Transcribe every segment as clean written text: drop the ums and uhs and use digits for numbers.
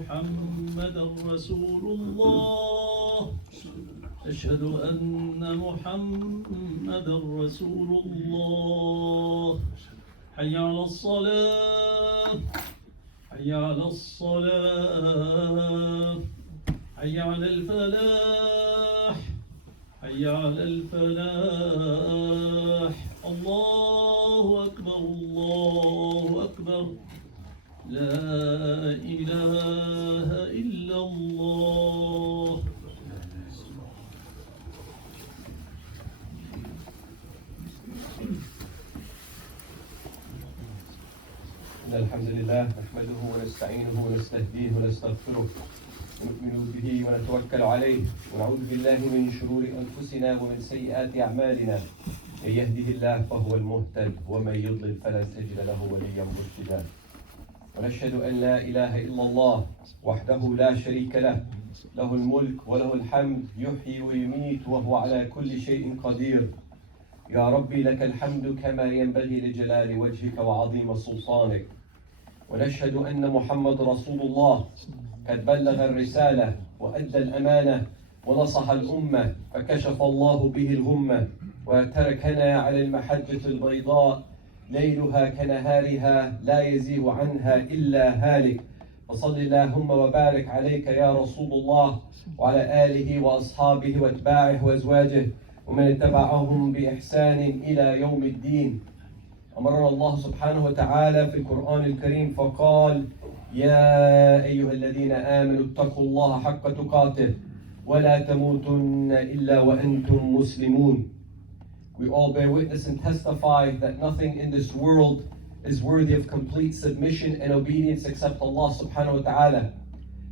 محمدا رسول الله أشهد أن محمدا رسول الله حي على الصلاة حي على الصلاة حي على الفلاح حي على الفلاح الله أكبر الله أكبر لا إله إلا الله. الحمد لله نحمده ونستعينه ونستهديه ونستغفره ونؤمن به ونتوكل عليه ونعوذ بالله من شرور أنفسنا ومن سيئات أعمالنا من يهده الله فهو المهتد ومن يضلل فلن تجد له وليا مرشدا ونشهد أن لا إله إلا الله وحده لا شريك له له الملك وله الحمد يحيي ويميت وهو على كل شيء قدير. يا ربي لك الحمد كما ينبغي لجلال وجهك وعظيم سلطانك. ونشهد أن محمد رسول الله قد بلغ الرسالة وأدى الأمانة ونصح الأمة فكشف الله به الغمة وتركنا على المحجة البيضاء ليلها كنهارها لا يزيغ عنها إلا هالك. وصل اللهم وبارك عليك يا رسول الله وعلى آله وأصحابه واتباعه وأزواجه ومن اتبعهم بإحسان إلى يوم الدين. أمرنا الله سبحانه وتعالى في القرآن الكريم فقال: يا أيها الذين آمنوا اتقوا الله حق تقاته ولا تموتن إلا وأنتم مسلمون. We all bear witness and testify that nothing in this world is worthy of complete submission and obedience except Allah subhanahu wa ta'ala.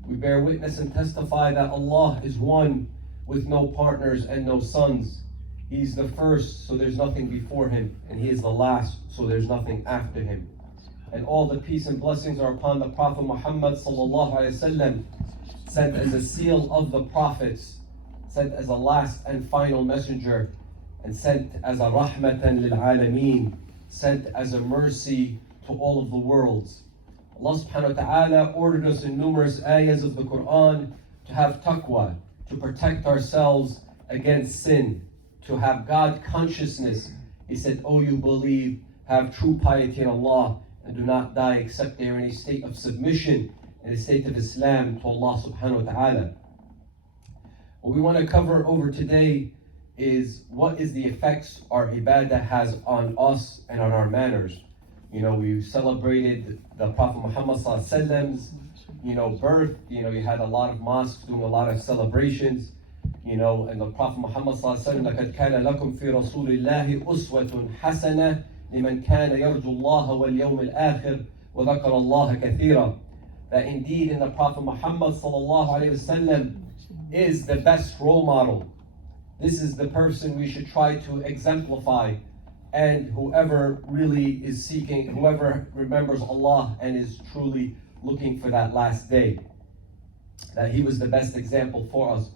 We bear witness and testify that Allah is one with no partners and no sons. He's the first, so there's nothing before him, and he is the last, so there's nothing after him. And all the peace and blessings are upon the Prophet Muhammad sallallahu alaihi wasallam, sent as a seal of the prophets, sent as a last and final messenger, and sent as a rahmatan lil alameen, sent as a mercy to all of the worlds. Allah subhanahu wa ta'ala ordered us in numerous ayahs of the Quran to have taqwa, to protect ourselves against sin, to have God consciousness. He said, "O you believe, have true piety in Allah, and do not die except they are in a state of submission, in a state of Islam to Allah subhanahu wa ta'ala." What we want to cover over today is what is the effects our ibadah has on us and on our manners. You know, we celebrated the Prophet Muhammad sallallahu alaihi wasallam's, birth. You had a lot of mosques doing a lot of celebrations. And the Prophet Muhammad sallallahu alaihi wasallam, لَقَدْ كَانَ لَكُمْ فِي رَسُولِ اللَّهِ أُسْوَةٌ حَسَنَةٌ لِمَنْ كَانَ يَرْجُو اللَّهَ وَالْيَوْمَ الْآخِرِ وَذَكَرَ اللَّهَ كَثِيرًا. That indeed in the Prophet Muhammad sallallahu alaihi wasallam is the best role model. This is the person we should try to exemplify, and whoever really is seeking, whoever remembers Allah and is truly looking for that last day, that he was the best example for us.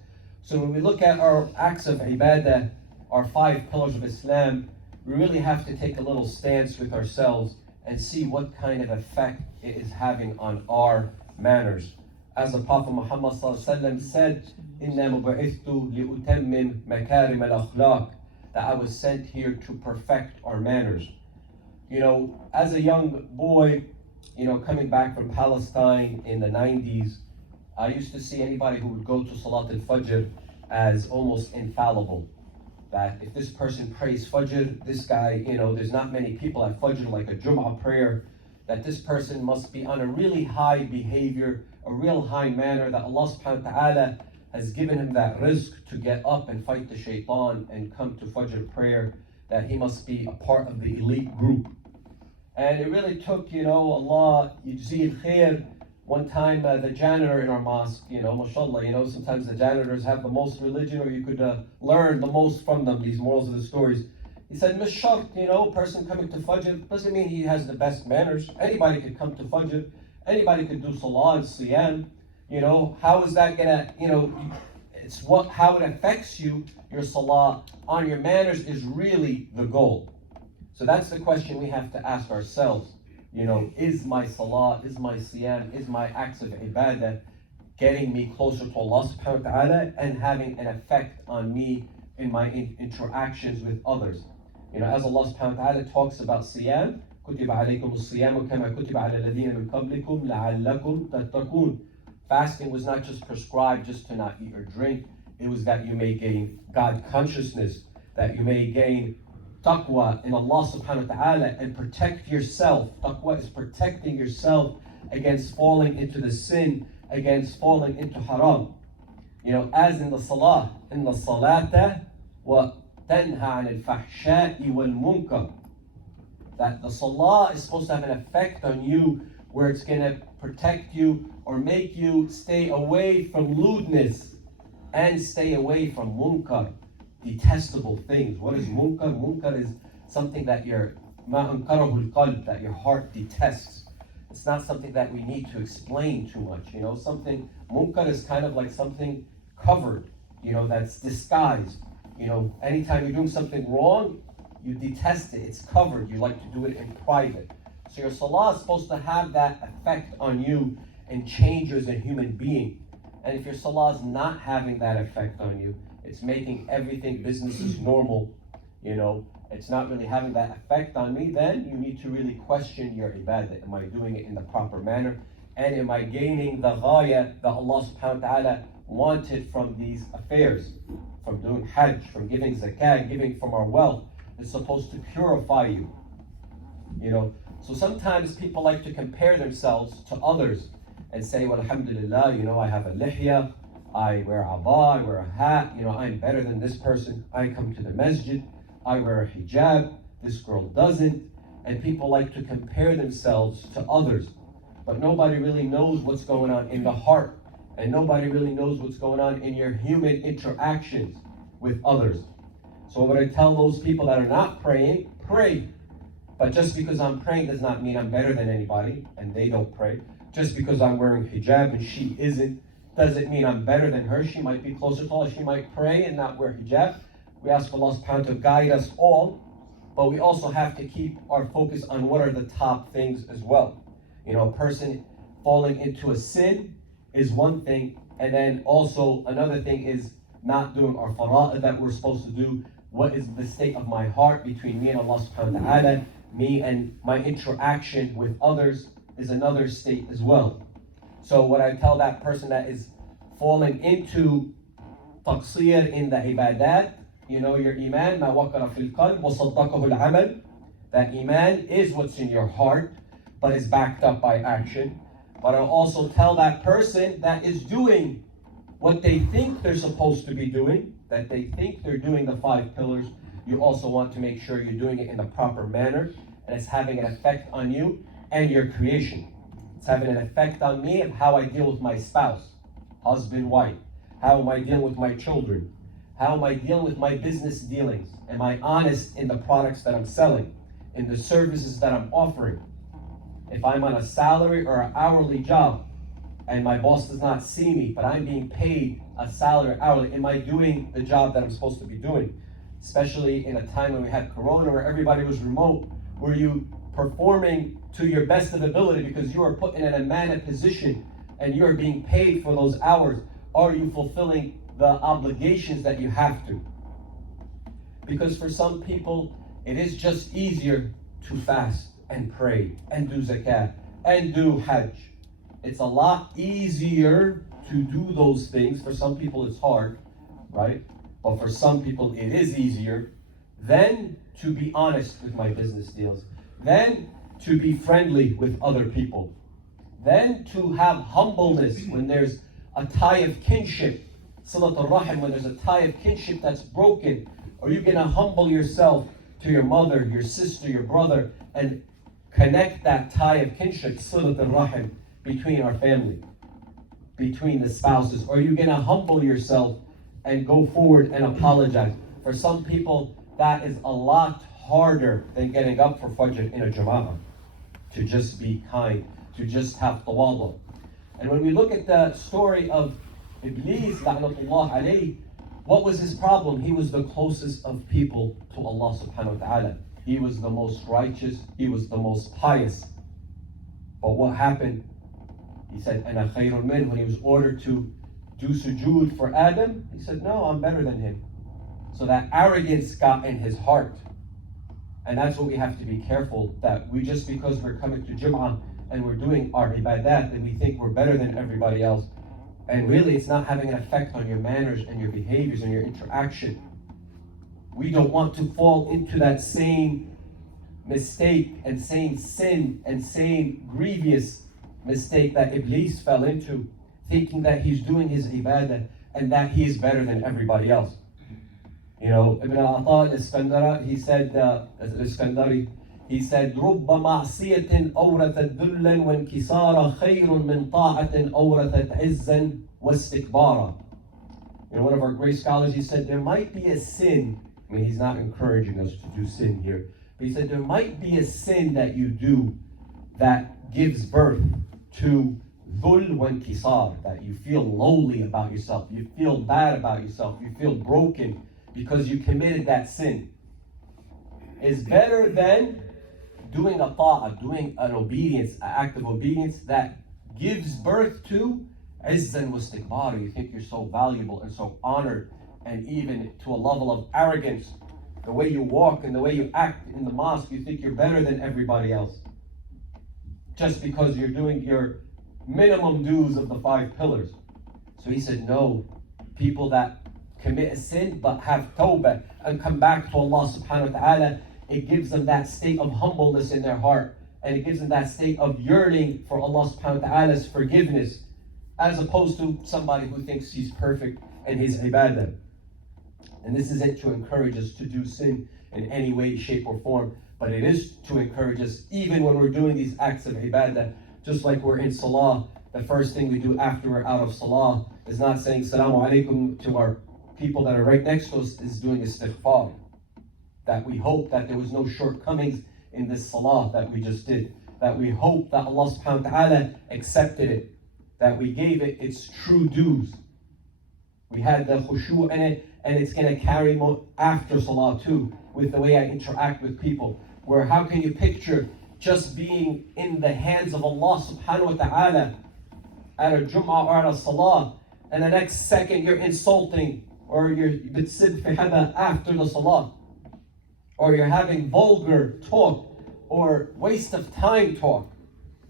So when we look at our acts of ibadah, our 5 pillars of Islam, we really have to take a little stance with ourselves and see what kind of effect it is having on our manners. As the Prophet Muhammad said, إِنَّا مُبْعِثْتُ لِأُتَمِّمْ مَكَارِمَ الْأَخْلَاقِ, that I was sent here to perfect our manners. As a young boy, coming back from Palestine in the 90s, I used to see anybody who would go to Salat al-Fajr as almost infallible. That if this person prays Fajr, this guy, there's not many people at Fajr like a Jumaa prayer, that this person must be on a really high behavior, a real high manner, that Allah subhanahu wa ta'ala has given him that rizq to get up and fight the shaitan and come to Fajr prayer, that he must be a part of the elite group. And it really took, Allah yujzeel khair. One time, the janitor in our mosque, mashallah, sometimes the janitors have the most religion, or you could learn the most from them, these morals of the stories. He said, Miss Shart, a person coming to Fajr doesn't mean he has the best manners. Anybody could come to Fajr. Anybody could do Salah and Siyam. How is that gonna, it's how it affects you, your Salah, on your manners is really the goal. So that's the question we have to ask ourselves. Is my salah, is my siyam, is my acts of ibadah getting me closer to Allah subhanahu wa ta'ala and having an effect on me in my interactions with others? As Allah subhanahu wa ta'ala talks about siyam, كُتِبَ عَلَيْكُمُ الصِّيَامُ كَمَا كُتِبَ عَلَى الَّذِينَ مِن قَبْلِكُمْ لَعَلَّكُمْ تَتَّقُونَ. Fasting was not just prescribed just to not eat or drink, it was that you may gain God consciousness, that you may gain taqwa in Allah subhanahu wa ta'ala and protect yourself. Taqwa is protecting yourself against falling into the sin, against falling into haram. As in the salah, in the salata wa tanha anil fahsha'i wal munkar. That the salah is supposed to have an effect on you where it's going to protect you or make you stay away from lewdness and stay away from munkar, detestable things. What is munkar? Munkar is something that that your heart detests. It's not something that we need to explain too much. Something, munkar is kind of like something covered, that's disguised. Anytime you're doing something wrong, you detest it. It's covered. You like to do it in private. So your salah is supposed to have that effect on you and change you as a human being. And if your salah is not having that effect on you, it's making everything, business as normal, it's not really having that effect on me, then you need to really question your ibadah. Am I doing it in the proper manner? And am I gaining the ghaya that Allah subhanahu wa ta'ala wanted from these affairs? From doing hajj, from giving zakah, giving from our wealth. It's supposed to purify you. So sometimes people like to compare themselves to others and say, well, alhamdulillah, I have a lihya, I wear abba, I wear a hat, I'm better than this person. I come to the masjid, I wear a hijab, this girl doesn't. And people like to compare themselves to others. But nobody really knows what's going on in the heart. And nobody really knows what's going on in your human interactions with others. So what I tell those people that are not praying, pray. But just because I'm praying does not mean I'm better than anybody, and they don't pray. Just because I'm wearing hijab and she isn't, doesn't mean I'm better than her. She might be closer to Allah. She might pray and not wear hijab. We ask Allah subhanahu wa ta'ala to guide us all, but we also have to keep our focus on what are the top things as well. A person falling into a sin is one thing, and then also another thing is not doing our fara'id that we're supposed to do. What is the state of my heart between me and Allah subhanahu wa ta'ala? Me and my interaction with others is another state as well. So what I tell that person that is falling into taqsir in the ibadat, your iman, ma waqara fil qalb wa saddaqahu al-amal, that iman is what's in your heart, but is backed up by action. But I'll also tell that person that is doing what they think they're supposed to be doing, that they think they're doing the 5 pillars, you also want to make sure you're doing it in the proper manner, and it's having an effect on you and your creation. It's having an effect on me of how I deal with my spouse, husband, wife. How am I dealing with my children? How am I dealing with my business dealings? Am I honest in the products that I'm selling, in the services that I'm offering? If I'm on a salary or an hourly job, and my boss does not see me, but I'm being paid a salary hourly, am I doing the job that I'm supposed to be doing? Especially in a time when we had Corona, where everybody was remote, were you performing to your best of ability because you are put in an amana position and you are being paid for those hours? Are you fulfilling the obligations that you have to? Because for some people, it is just easier to fast and pray and do zakah and do hajj. It's a lot easier to do those things. For some people it's hard, right? But for some people it is easier than to be honest with my business deals, then to be friendly with other people, then to have humbleness when there's a tie of kinship, Silat al-Rahim, when there's a tie of kinship that's broken. Are you going to humble yourself to your mother, your sister, your brother, and connect that tie of kinship, Silat al-Rahim, between our family, between the spouses? Or are you going to humble yourself and go forward and apologize? For some people, that is a lot harder than getting up for Fajr in a Jumaa, to just be kind, to just have tawadu. And when we look at the story of Iblis, la'natullah alayh, what was his problem? He was the closest of people to Allah subhanahu wa ta'ala. He was the most righteous, he was the most pious. But what happened? He said, Ana khayrun min. When he was ordered to do sujood for Adam, he said, no, I'm better than him. So that arrogance got in his heart. And that's what we have to be careful, that we just because we're coming to Jumaa and we're doing our ibadat, that we think we're better than everybody else. And really it's not having an effect on your manners and your behaviors and your interaction. We don't want to fall into that same mistake and same sin and same grievous mistake that Iblis fell into, thinking that he's doing his ibadah and that he is better than everybody else. You know, Ibn Ata al-Iskandari, he said, رُبَّ مَعْصِيَةٍ أَوْرَثَتْ ذُلًّا وَانْكِسَارًا خَيْرٌ مِنْ طَاعَةٍ أَوْرَثَتْ عِزًّا وَاسْتِكْبَارًا. You know, one of our great scholars, he said, there might be a sin. I mean, he's not encouraging us to do sin here. But he said, there might be a sin that you do that gives birth to dhul wa inkisar, that you feel lowly about yourself, you feel bad about yourself, you feel broken because you committed that sin, is better than doing a ta'ah, doing an obedience, an act of obedience that gives birth to izzan wa istikbar. You think you're so valuable and so honored, and even to a level of arrogance. The way you walk and the way you act in the mosque, you think you're better than everybody else. Just because you're doing your minimum dues of the 5 pillars. So he said, no, people that commit a sin but have tawbah and come back to Allah subhanahu wa ta'ala, it gives them that state of humbleness in their heart, and it gives them that state of yearning for Allah subhanahu wa ta'ala's forgiveness, as opposed to somebody who thinks he's perfect in his ibadah. And this isn't to encourage us to do sin in any way, shape, or form, but it is to encourage us, even when we're doing these acts of ibadah, just like we're in salah, the first thing we do after we're out of salah is not saying Salaamu Alaikum to our people that are right next to us, is doing istighfar. That we hope that there was no shortcomings in this salah that we just did. That we hope that Allah subhanahu wa ta'ala accepted it. That we gave it its true dues. We had the khushu in it, and it's going to carry after salah too, with the way I interact with people. Where how can you picture just being in the hands of Allah subhanahu wa ta'ala at a Jumaa or at a salah, and the next second you're insulting, or you're bitsid fi hada after the salah, or you're having vulgar talk or waste of time talk,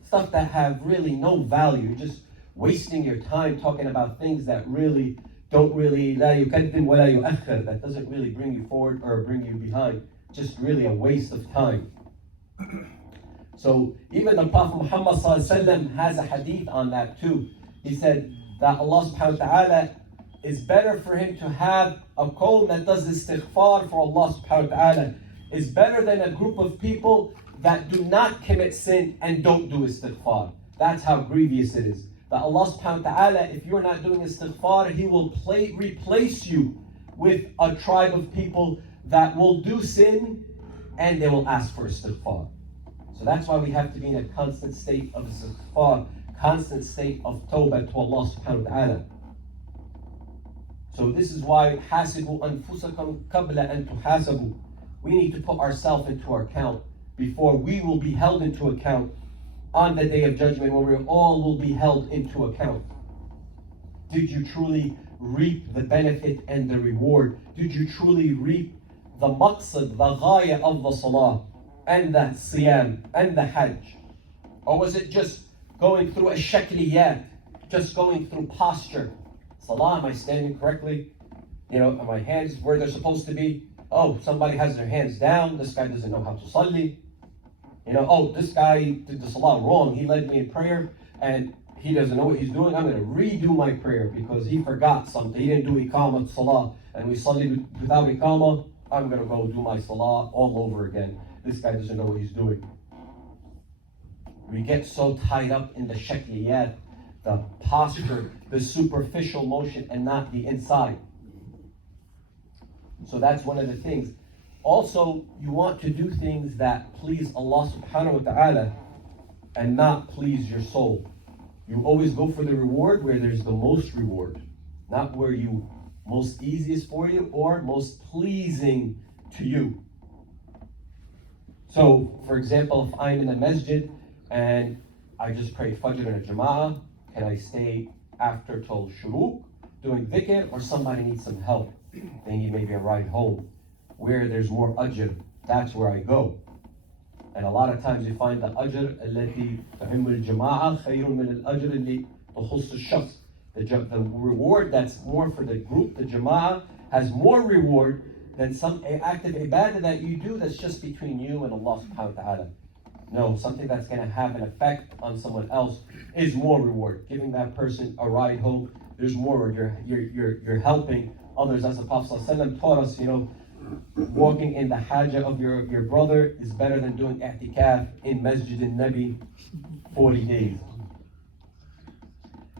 stuff that have really no value. You're just wasting your time talking about things that really don't really la yukaddim wa la yu'akhir, that doesn't really bring you forward or bring you behind. Just really a waste of time. So even the Prophet Muhammad ﷺ has a hadith on that too. He said that Allah subhanahu wa ta'ala is better for him to have a qawm that does istighfar for Allah subhanahu wa ta'ala, is better than a group of people that do not commit sin and don't do istighfar. That's how grievous it is. That Allah subhanahu wa ta'ala, if you're not doing istighfar, He will replace you with a tribe of people that will do sin and they will ask for istighfar. So that's why we have to be in a constant state of istighfar, constant state of tawbah to Allah subhanahu wa ta'ala. So this is why حَاسِبُوا أَنفُسَكُمْ قَبْلَ أَن تُحَاسَبُوا. We need to put ourselves into our account before we will be held into account on the day of judgment, when we all will be held into account. Did you truly reap the benefit and the reward? Did you truly reap the maqsad, the ghaya of the salah and the siyam and the hajj? Or was it just going through a shakliyat, just going through posture? Salah, am I standing correctly? You know, are my hands where they're supposed to be? Oh, somebody has their hands down. This guy doesn't know how to salli. You know, oh, this guy did the salah wrong. He led me in prayer and he doesn't know what he's doing. I'm going to redo my prayer because he forgot something. He didn't do iqamah salah and we sallied without iqamah. I'm going to go do my salah all over again. This guy doesn't know what he's doing. We get so tied up in the shakliyat, the posture, the superficial motion, and not the inside. So that's one of the things. Also, you want to do things that please Allah subhanahu wa ta'ala and not please your soul. You always go for the reward where there's the most reward, not where you most easiest for you or most pleasing to you. So, for example, if I'm in a masjid and I just prayed Fajr in a Jumaa. Can I stay after till Shuruq doing dhikr, or somebody needs some help? They need maybe a ride home. Where there's more ajr, that's where I go. And a lot of times you find the ajr التي تهم الجماعة خير من الأجر اللي تخص الشخص. The reward that's more for the group, the Jumaa, has more reward than some act of ibadah that you do that's just between you and Allah subhanahu wa ta'ala. No, something that's going to have an effect on someone else is more reward. Giving that person a ride home, there's more reward. You're helping others. As the Prophet ﷺ taught us, walking in the hajjah of your brother is better than doing i'tikaf in Masjid al-Nabi 40 days.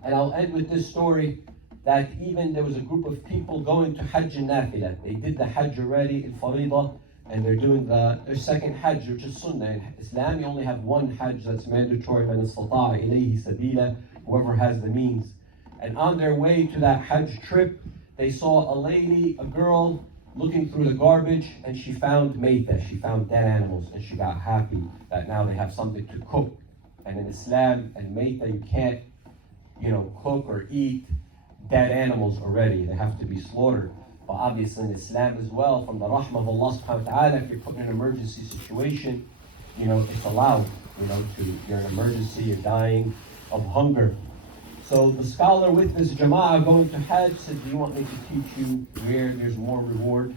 And I'll end with this story that even there was a group of people going to Hajj al-Nafila. They did the Hajj already in Faridah, and they're doing their second Hajj, which is Sunnah. In Islam, you only have one Hajj that's mandatory, man istata'a ilayhi sabila, whoever has the means. And on their way to that Hajj trip, they saw a lady, a girl, looking through the garbage, and she found meita, she found dead animals, and she got happy that now they have something to cook. And in Islam and meita, you can't, cook or eat dead animals already. They have to be slaughtered. But obviously in Islam as well, from the rahmah of Allah subhanahu wa ta'ala, if you're put in an emergency situation, it's allowed, you're in an emergency, you're dying of hunger. So the scholar with this Jama'ah going to Hajj said, do you want me to teach you where there's more reward?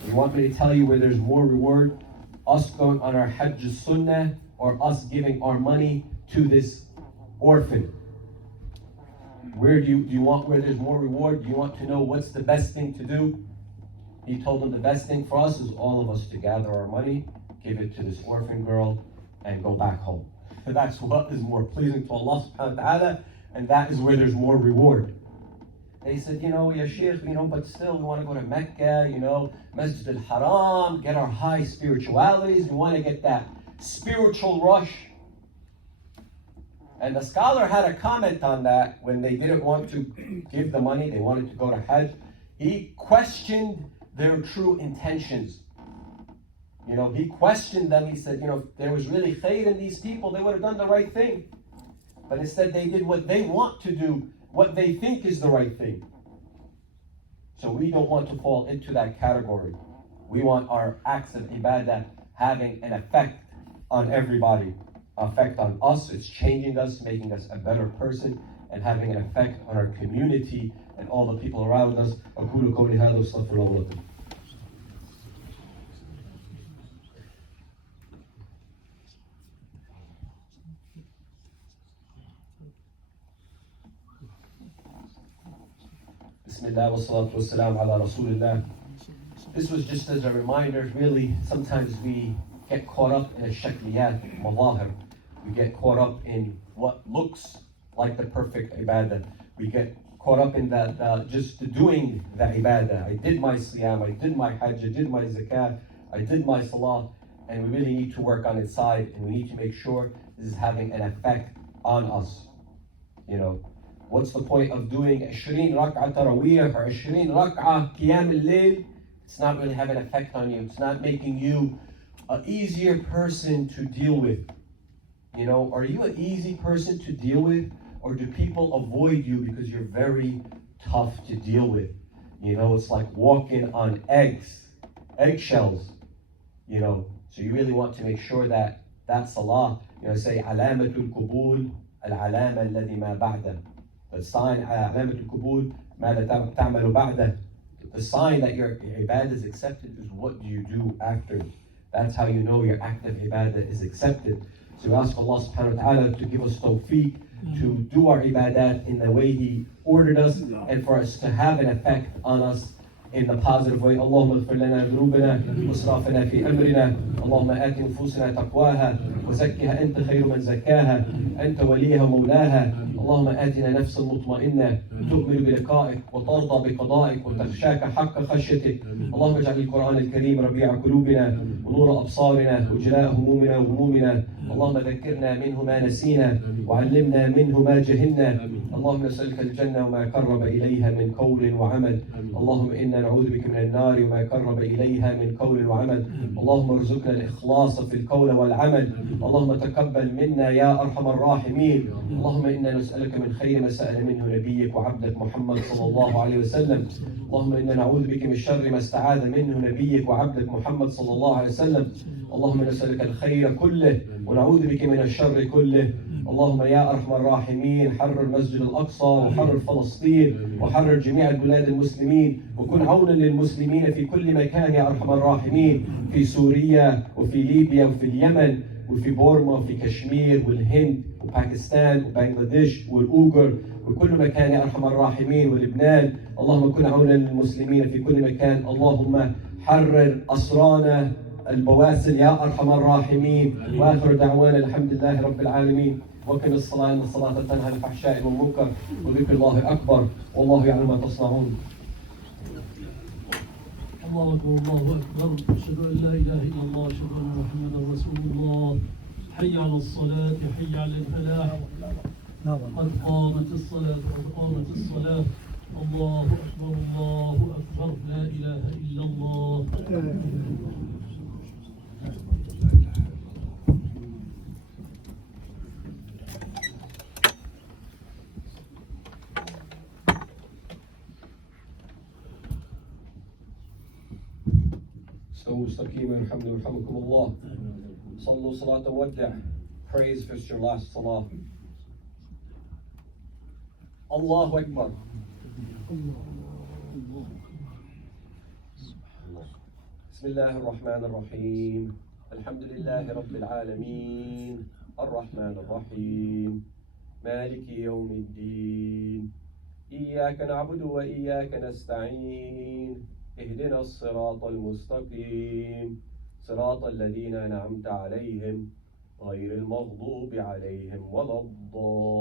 Do you want me to tell you where there's more reward? Us going on our Hajj Sunnah, or us giving our money to this orphan? Where do you want where there's more reward? Do you want to know what's the best thing to do? He told them the best thing for us is all of us to gather our money, give it to this orphan girl, and go back home. That's what is more pleasing to Allah subhanahu wa ta'ala, and that is where there's more reward. They said, Ya Shaykh, but still we want to go to Mecca, Masjid al-Haram, get our high spiritualities, we want to get that spiritual rush. And the scholar had a comment on that when they didn't want to give the money, they wanted to go to Hajj. He questioned their true intentions. He questioned them. He said, if there was really khayr in these people, they would have done the right thing. But instead they did what they want to do, what they think is the right thing. So we don't want to fall into that category. We want our acts of ibadah having an effect on everybody. Effect on us, it's changing us, making us a better person, and having an effect on our community and all the people around us. أقول قولي هذا واستغفر الله لكم. Bismillah wa salatu wa salam ala Rasulillah. This was just as a reminder, really, sometimes we get caught up in a shakliyat, mazahir. We get caught up in what looks like the perfect ibadah. We get caught up in that just doing the ibadah. I did my siyam, I did my hajj, I did my zakat, I did my salah, and we really need to work on its side, and we need to make sure this is having an effect on us. What's the point of doing 20 rak'ah tarawih or 20 rak'ah qiyam al-layl? It's not really having an effect on you. It's not making you an easier person to deal with. Are you an easy person to deal with, or do people avoid you because you're very tough to deal with? It's like walking on eggshells. So you really want to make sure that salah, say alamatul qubul al-alama alladhi ma ba'da. The sign alamatul qubul ma la ta'malu ba'da. The sign that your ibadah is accepted is what you do after. That's how you know your act of ibadah is accepted. So we ask Allah subhanahu wa ta'ala to give us tawfiq to do our ibadat in the way He ordered us, and for us to have an effect on us in the positive way. Allahumma ighfir lana dhunubana wa israfana fi amrina. Allahumma ati nufusana taqwaha wa zakkiha anta khayru man zakkaha anta waliyaha wa mawlaha. اللهم آتنا نفسا مطمئنة تؤمن بلقائك وترضى بقضائك وتخشاك حق خشيتك. اللهم اجعل القرآن الكريم ربيع قلوبنا ونور أبصارنا وجلاء همومنا وغمومنا اللهم ذكرنا منه ما نسينا وعلمنا منه ما جهلنا. اللهم نسألك الجنة وما قرب إليها من قول وعمل. اللهم إنا نعوذ بك من النار وما قرب إليها من قول وعمل. اللهم ارزقنا الإخلاص في القول والعمل. اللهم تقبل منا يا أرحم الراحمين. اللهم إنا نسألك من خير ما سأل منه نبيك وعبدك محمد صلى الله عليه وسلم. اللهم إنا نعوذ بك من شر ما استعاذ منه نبيك وعبدك محمد صلى الله عليه وسلم. اللهم نسألك الخير كله ونعوذ بك من الشر كله. اللهم يا أرحم الراحمين حرر المسجد الأقصى وحرر فلسطين وحرر جميع البلاد المسلمين، وكن عونا للمسلمين في كل مكان يا أرحم الراحمين، في سوريا وفي ليبيا وفي اليمن وفي بورما وفي كشمير والهند وباكستان وبنغلاديش والأوغر وكل مكان يا أرحم الراحمين ولبنان. اللهم كن عونا للمسلمين في كل مكان. اللهم حرر أسرانا البواسل يا أرحم الراحمين. وآخر دعوانا الحمد لله رب العالمين. وقم الصلاة إن الصلاة تنهى عن الفحشاء والمنكر وذكر الله أكبر والله يعلم ما تصنعون. الله أكبر الله أكبر. أشهد أن لا إله إلا الله أشهد أن محمدا رسول الله. حي على الصلاة حي على الفلاح. قد قامت الصلاة قد قامت الصلاة. الله أكبر الله أكبر. لا إله إلا الله. استووا مستقيما يرحمكم الله. صلوا صلاة مودع. Praise for your last salah. الله أكبر. بسم الله الرحمن الرحيم. الحمد لله رب العالمين الرحمن الرحيم مالك يوم الدين إياك نعبد وإياك نستعين اهدنا الصراط المستقيم صراط الذين أنعمت عليهم غير المغضوب عليهم ولا الضالين.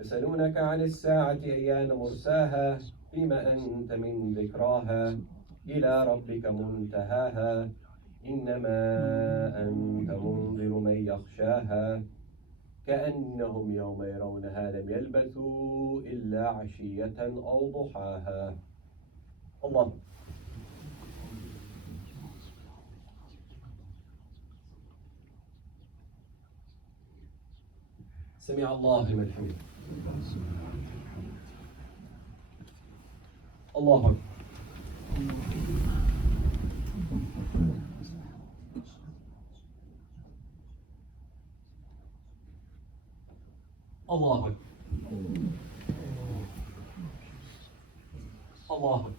يسألونك عن الساعة أيان مرساها فيما أنت من ذكراها إلى ربك منتهاها إنما أنت منذر من يخشاها كأنهم يوم يرونها لم يلبثوا إلا عشية أو ضحاها. الله. سمع الله لمن حمده. الله أكبر. الله أكبر. الله أكبر.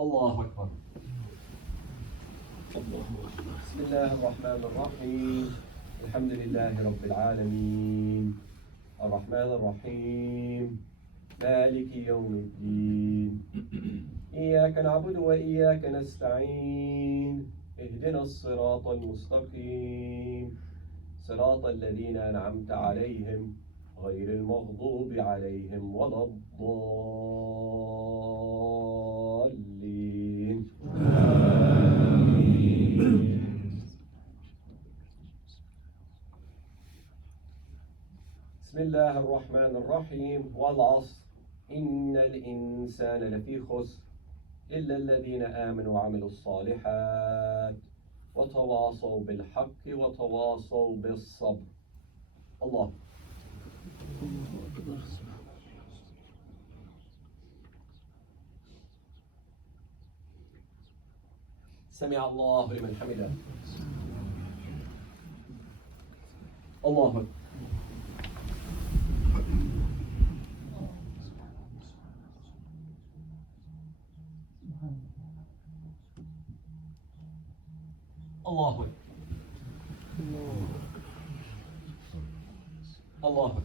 الله أكبر. بسم الله الرحمن الرحيم الحمد لله رب العالمين الرحمن الرحيم مالك يوم الدين إياك نعبد وإياك نستعين اهدنا الصراط المستقيم صراط الذين أنعمت عليهم غير المغضوب عليهم ولا الضالين. بسم الله الرحمن الرحيم والعصر إن الإنسان لفي خسر إلا الذين آمنوا وعملوا الصالحات وتواصوا بالحق وتواصوا بالصبر. الله. سمع الله لمن حمده. الله أكبر. الله أكبر. الله أكبر.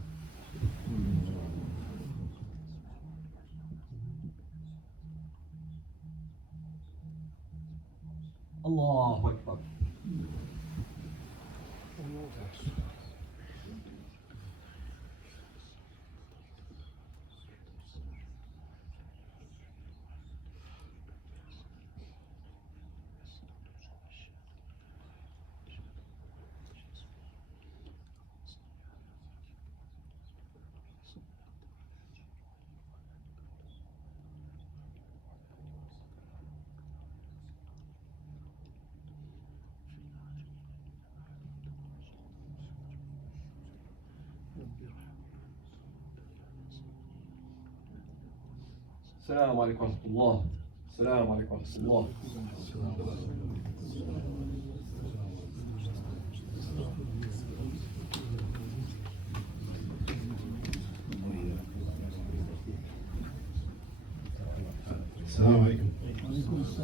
السلام عليكم ورحمة الله. السلام عليكم ورحمة الله. السلام عليكم.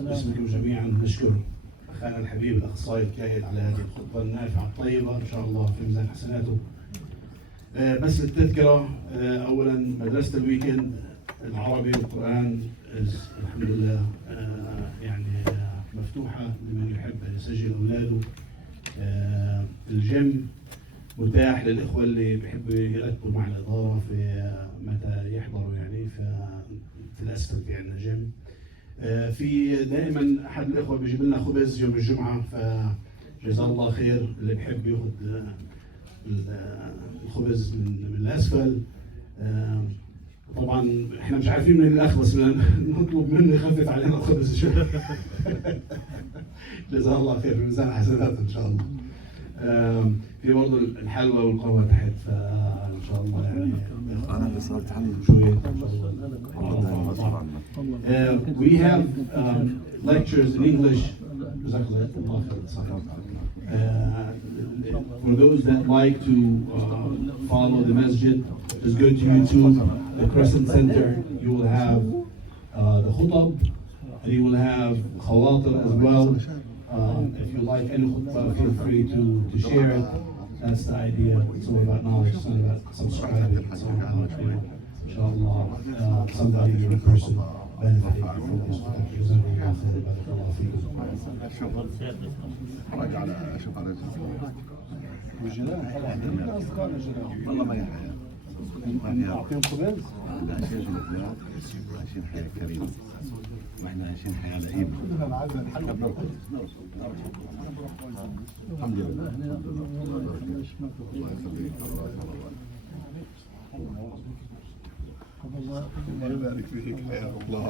باسمكم جميعا نشكر أخانا الحبيب الأخصائي الكاهل على هذه الخطبة النافعة الطيبة إن شاء الله في ميزان حسناته. بس التذكرة، أولا مدرسة الويكند العربي والقرآن الحمد لله يعني مفتوحة لمن يحب أن يسجل أولاده. الجيم متاح للإخوة اللي بيحبوا يرتبوا مع الإدارة في متى يحضروا، يعني في الأسفل في عندنا جيم. في دائما أحد الإخوة بيجيب لنا خبز يوم الجمعة، فجزاه الله خير اللي بيحب ياخذ الخبز من الأسفل. طبعا احنا مش عارفين من الاخ، بس نطلب منه يخفف علينا الخبز شوي. جزاه الله خير، في ميزان حسنات ان شاء الله. في برضه الحلوى والقهوه تحت، فان شاء الله يعني انا بس اتعلم شويه we have lectures in English. For those that like to follow the masjid, just go to YouTube, the Crescent Center. You will have the Khotbah, and you will have Khawatir as well. If you like any Khotbah, feel free to share it. That's the idea. It's all about knowledge. It's not about subscribing. It's all about, inshallah, somebody in person benefiting from this. اشوف على والله ما هي حياه. اعطيهم خبز. احنا عايشين جلاد، عايشين حياه كريمه، واحنا عايشين حياه لئيمه. الحمد لله. الله يخليك. الله يبارك فيك، حياك الله.